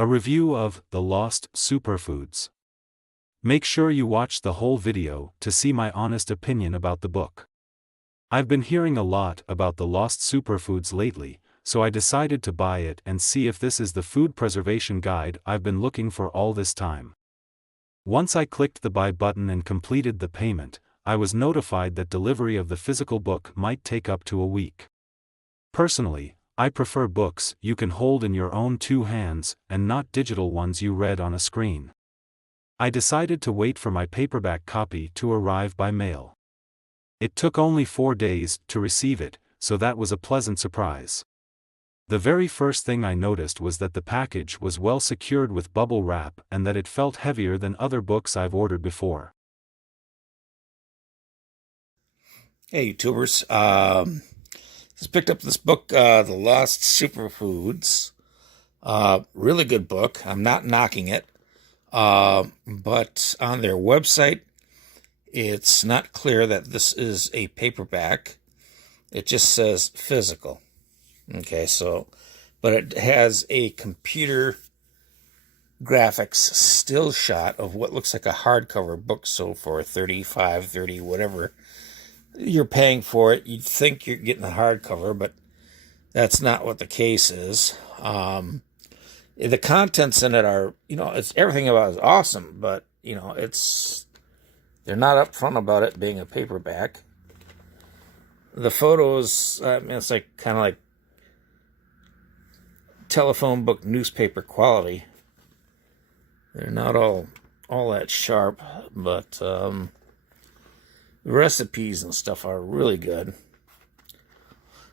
A review of The Lost Superfoods. Make sure you watch the whole video to see my honest opinion about the book. I've been hearing a lot about the Lost Superfoods lately, so I decided to buy it and see if this is the food preservation guide I've been looking for all this time. Once I clicked the buy button and completed the payment, I was notified that delivery of the physical book might take up to a week. Personally, I prefer books you can hold in your own two hands and not digital ones you read on a screen. I decided to wait for my paperback copy to arrive by mail. It took only 4 days to receive it, so that was a pleasant surprise. The very first thing I noticed was that the package was well secured with bubble wrap and that it felt heavier than other books I've ordered before. Hey, YouTubers. Just picked up this book, The Lost Superfoods. Really good book. I'm not knocking it. But on their website, it's not clear that this is a paperback. It just says physical. Okay, but it has a computer graphics still shot of what looks like a hardcover book, so for $35, $30, whatever you're paying for it, you'd think you're getting a hardcover, but that's not what the case is. The contents in it are, it's everything about it is awesome, but they're not upfront about it being a paperback. The photos, it's like kind of like telephone book newspaper quality. They're not all that sharp, but the recipes and stuff are really good.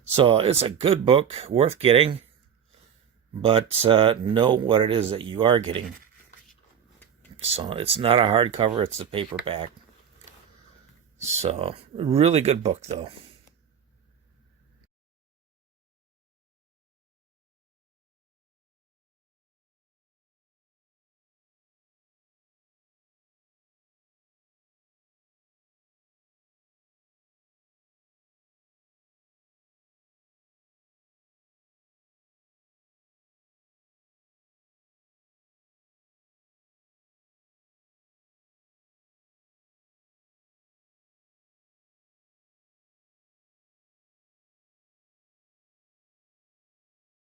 So it's a good book, worth getting, but know what it is that you are getting. So it's not a hardcover, it's a paperback. So really good book, though.